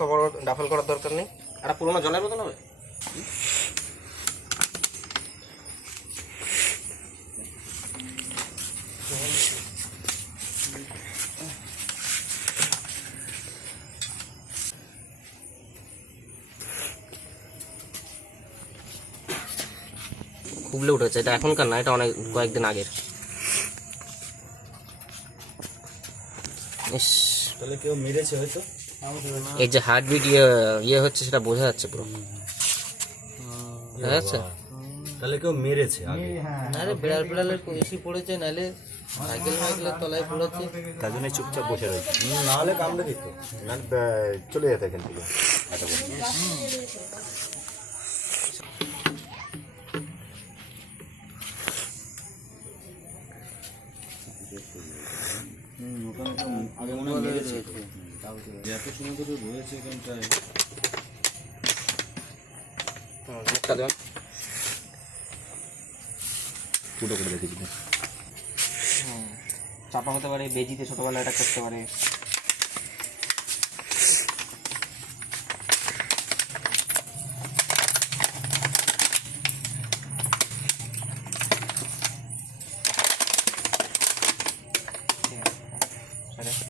তো বড় ডাফল করার দরকার নেই। আর পুরোনো জলের বোতল হবে। খুবলে উঠেছে, এটা এখনকার না, এটা অনেক কয়েকদিন আগের। তাহলে কেউ মেরেছে হয়তো। এই যে হার্টবিট ইয়ে হচ্ছে সেটা বোঝা যাচ্ছে পুরো, দেখা যাচ্ছে। তাহলে কেউ মেরেছে আগে। আরে বিড়ালের এসি পড়েছে, নাহলে সাইকেলের তলায় পড়েছে। তার জন্য চুপচাপ বসে রয়েছে, না হলে কামড়ে দিত, না চলে যেত এখান থেকে। আগে মনে হয় মেরেছে, এত সময় ধরে রয়েছে এখানটায়। চাপা হতে পারে, বেজিতে ছোটবেলায় এটা করতে পারে।